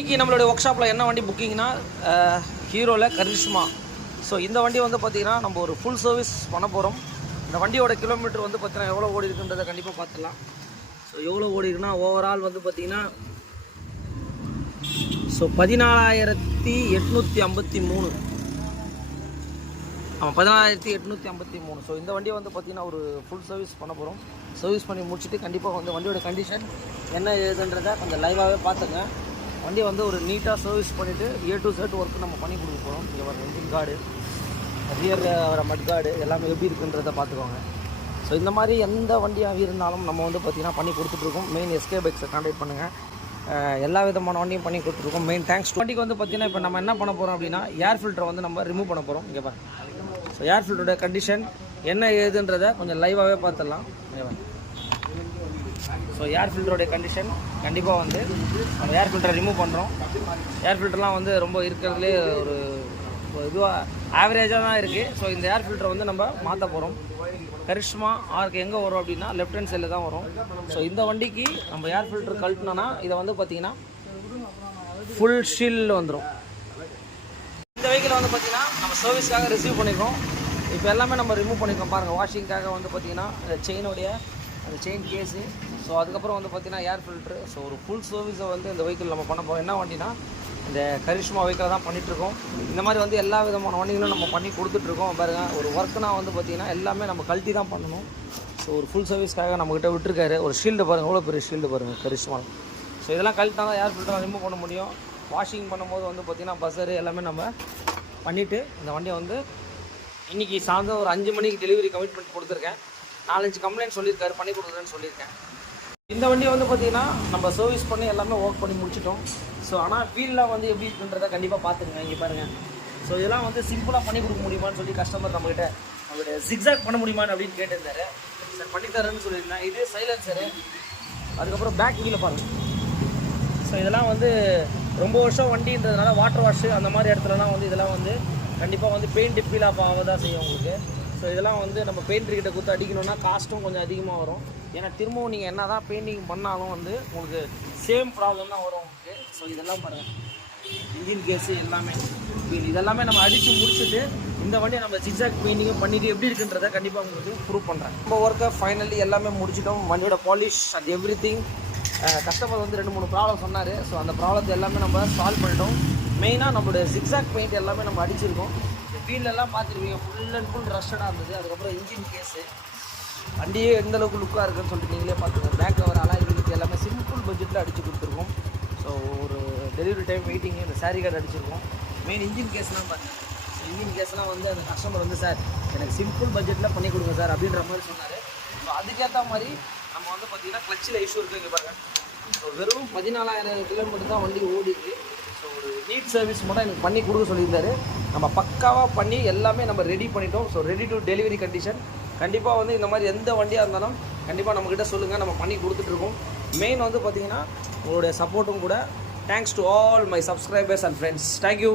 இன்றைக்கி நம்மளுடைய ஒர்க் ஷாப்பில் என்ன வண்டி புக்கிங்னா ஹீரோவில் கரிஷ்மா. ஸோ இந்த வண்டி வந்து பார்த்திங்கன்னா நம்ம ஒரு ஃபுல் சர்வீஸ் பண்ண போகிறோம். இந்த வண்டியோட கிலோமீட்டர் வந்து பார்த்திங்கன்னா எவ்வளோ ஓடி இருக்குன்றதை கண்டிப்பாக பார்த்துடலாம். ஸோ எவ்வளோ ஓடி இருக்குன்னா ஓவரால் வந்து பார்த்திங்கன்னா 14,853. ஆமாம், 14,853. ஸோ இந்த வண்டியை வந்து பார்த்திங்கன்னா ஒரு ஃபுல் சர்வீஸ் பண்ண போகிறோம். சர்வீஸ் பண்ணி முடிச்சுட்டு கண்டிப்பாக வந்து வண்டியோட கண்டிஷன் என்ன ஏதுன்றதை கொஞ்சம் லைவாகவே பார்த்துங்க. வண்டியை வந்து ஒரு நீட்டாக சர்வீஸ் பண்ணிவிட்டு A to Z ஒர்க்கு நம்ம பண்ணி கொடுக்க போகிறோம். இங்கே வர இன்ஜின் கார்டு, ரியர் வர மட் கார்டு எல்லாமே எப்படி இருக்குன்றதை பார்த்துக்கோங்க. ஸோ இந்த மாதிரி எந்த வண்டியாக இருந்தாலும் நம்ம வந்து பார்த்திங்கன்னா பண்ணி கொடுத்துட்ருக்கோம். மெயின் எஸ்கே பைக்ஸை கான்டாக்ட் பண்ணுங்கள். எல்லா விதமான வண்டியும் பண்ணி கொடுத்துருக்கோம். மெயின் தேங்க்ஸ் டு வண்டிக்கு வந்து பார்த்திங்கன்னா இப்போ நம்ம என்ன பண்ண போகிறோம் அப்படின்னா ஏர் ஃபில்டரை வந்து நம்ம ரிமூவ் பண்ண போகிறோம். இங்கே பாருங்க. ஸோ ஏர் ஃபில்டரோட கண்டிஷன் என்ன ஏதுன்றதை கொஞ்சம் லைவாகவே பார்த்துடலாம். இங்கே பாருங்க. ஸோ ஏர் ஃபில்டரோடைய கண்டிஷன் கண்டிப்பாக வந்து நம்ம ஏர் ஃபில்டரை ரிமூவ் பண்ணுறோம். ஏர் ஃபில்டர்லாம் வந்து ரொம்ப இருக்கிறதுலே ஒரு இதுவாக ஆவரேஜாக தான் இருக்குது. ஸோ இந்த ஏர் ஃபில்டரை வந்து நம்ம மாற்ற போகிறோம். கரிஷ்மா ஆருக்கு எங்கே வரும் அப்படின்னா லெஃப்ட் ஹேண்ட் சைடில் தான் வரும். ஸோ இந்த வண்டிக்கு நம்ம ஏர் ஃபில்டர் கழட்டினோன்னா இதை வந்து பார்த்திங்கன்னா ஃபுல் ஷீல்டு வந்துடும். இந்த வெஹிக்கிள் வந்து பார்த்திங்கன்னா நம்ம சர்வீஸ்க்காக ரிசீவ் பண்ணியிருக்கோம். இப்போ எல்லாமே நம்ம ரிமூவ் பண்ணியிருக்கோம். பாருங்கள், வாஷிங்காக வந்து பார்த்திங்கன்னா செயினுடைய அந்த செயின் கேஸு. ஸோ அதுக்கப்புறம் வந்து பார்த்திங்கன்னா ஏர் ஃபில்ட்ரு. ஸோ ஒரு ஃபுல் சர்வீஸை வந்து இந்த வெஹிக்கிள் நம்ம பண்ண போகிறோம். என்ன வண்டினா இந்த கரிஷ்மா வெஹிக்கில் தான் பண்ணிகிட்ருக்கோம். இந்த மாதிரி வந்து எல்லா விதமான வண்டிகளும் நம்ம பண்ணி கொடுத்துட்ருக்கோம். பாருங்கள், ஒரு ஒர்க்குனா வந்து பார்த்திங்கன்னா எல்லாமே நம்ம கழட்டி தான் பண்ணணும். ஸோ ஒரு ஃபுல் சர்வீஸ்க்காக நம்மக்கிட்ட விட்டுருக்காரு. ஒரு ஷீல்டு பாருங்கள், எவ்வளோ பெரிய ஷீல்டு பாருங்கள் கரிஷ்மா. ஸோ இதெல்லாம் கழட்டினா தான் ஏர் ஃபில்டரை ரிமூவ் பண்ண முடியும். வாஷிங் பண்ணும்போது வந்து பார்த்திங்கன்னா பஸ்ஸரு எல்லாமே நம்ம பண்ணிவிட்டு இந்த வண்டியை வந்து இன்றைக்கி சாயந்தரம் ஒரு 5 மணிக்கு டெலிவரி கமிட்மெண்ட் கொடுத்துருக்கேன். 4-5 கம்ப்ளைண்ட் சொல்லியிருக்காரு, பண்ணி கொடுக்குறேன்னு சொல்லியிருக்கேன். இந்த வண்டியை வந்து பார்த்திங்கன்னா நம்ம சர்வீஸ் பண்ணி எல்லாமே ஒர்க் பண்ணி முடிச்சிட்டோம். ஸோ ஆனால் ஃபீல்டெலாம் வந்து எப்படி இருக்குன்றதை கண்டிப்பாக பார்த்துக்குங்க. இங்கே பாருங்கள். ஸோ இதெல்லாம் வந்து சிம்பிளாக பண்ணி கொடுக்க முடியுமான்னு சொல்லி கஸ்டமர் நம்மகிட்ட ஜிக்ஸாக் பண்ண முடியுமான்னு அப்படின்னு கேட்டிருந்தாரு. சார் பண்ணித்தரேன்னு சொல்லியிருந்தேன். இது சைலன்சரு, அதுக்கப்புறம் பேக் வீலை பாருங்கள். ஸோ இதெல்லாம் வந்து ரொம்ப வருஷம் வண்டின்றதுனால வாட்டர் வாஷு அந்த மாதிரி இடத்துலலாம் வந்து இதெல்லாம் வந்து கண்டிப்பாக வந்து பெயிண்ட் பீல் ஆஃப் ஆக தான் செய்யும் உங்களுக்கு. ஸோ இதெல்லாம் வந்து நம்ம பெயிண்டர்கிட்ட கொடுத்து அடிக்கணும்னா காஸ்ட்டும் கொஞ்சம் அதிகமாக வரும். ஏன்னா திரும்பவும் நீங்கள் என்ன தான் பெயிண்டிங் பண்ணாலும் வந்து உங்களுக்கு சேம் ப்ராப்ளம் தான் வரும் உங்களுக்கு. ஸோ இதெல்லாம் பாருங்கள், இன்ஜின் கேஸு எல்லாமே இதெல்லாமே நம்ம அடித்து முடிச்சுட்டு இந்த வண்டியை நம்ம ஜிக்ஸாக் பெயிண்டிங்கும் பண்ணிவிட்டு எப்படி இருக்குன்றதை கண்டிப்பாக உங்களுக்கு ப்ரூவ் பண்ணுறேன். நம்ம ஒர்க்கை ஃபைனலி எல்லாமே முடிச்சிட்டோம். வண்டியோட polish and every thing. Customer வந்து 2-3 ப்ராப்ளம் சொன்னார். ஸோ அந்த ப்ராப்ளத்தை எல்லாமே நம்ம சால்வ் பண்ணிட்டோம். மெயினாக நம்மளுடைய ஜிக்ஸாக் பெயிண்ட் எல்லாமே நம்ம அடிச்சிருக்கோம். ஃபீல்டெல்லாம் பார்த்துருவீங்க, ஃபுல் அண்ட் ஃபுல் ரஷ்டாக இருந்தது. அதுக்கப்புறம் இன்ஜின் கேஸு வண்டியே எந்த அளவுக்கு லுக்காக இருக்குன்னு சொல்லிட்டு நீங்களே பார்த்துக்கோங்க. பேக் கவர் அலாய் வீலுக்கு எல்லாமே சிம்பிள் பட்ஜெட்டில் அடித்து கொடுத்துருக்கோம். ஸோ ஒரு டெலிவரி டைம் வெயிட்டிங்கு இந்த சாரி கார்டு அடிச்சிருக்கோம். மெயின் இன்ஜின் கேஸ்லாம் பாருங்கள். இன்ஜின் கேஸ்லாம் வந்து அந்த கஸ்டமர் வந்து சார் எனக்கு சிம்பிள் பட்ஜெட்டில் பண்ணி கொடுங்க சார் அப்படின்ற மாதிரி சொன்னார். ஸோ அதுக்கேற்ற மாதிரி நம்ம வந்து பார்த்திங்கன்னா கிளச்சில் இஷ்யூ இருக்குது. இங்கே பாருங்கள். ஸோ வெறும் 14,000 கிலோமீட்டர் தான் வண்டி ஓடிக்கு. ஸோ ஒரு நீட் சர்வீஸ் மட்டும் எனக்கு பண்ணி கொடுக்க சொல்லியிருந்தாரு. நம்ம பக்காவாக பண்ணி எல்லாமே நம்ம ரெடி பண்ணிட்டோம். So ready to delivery condition. கண்டிப்பாக வந்து இந்த மாதிரி எந்த வண்டியாக இருந்தாலும் கண்டிப்பாக நம்மக்கிட்ட சொல்லுங்கள், நம்ம பண்ணி கொடுத்துட்ருக்கோம். மெயின் வந்து பார்த்திங்கன்னா உங்களுடைய சப்போர்ட்டும் கூட. Thanks to all my subscribers and friends. Thank you.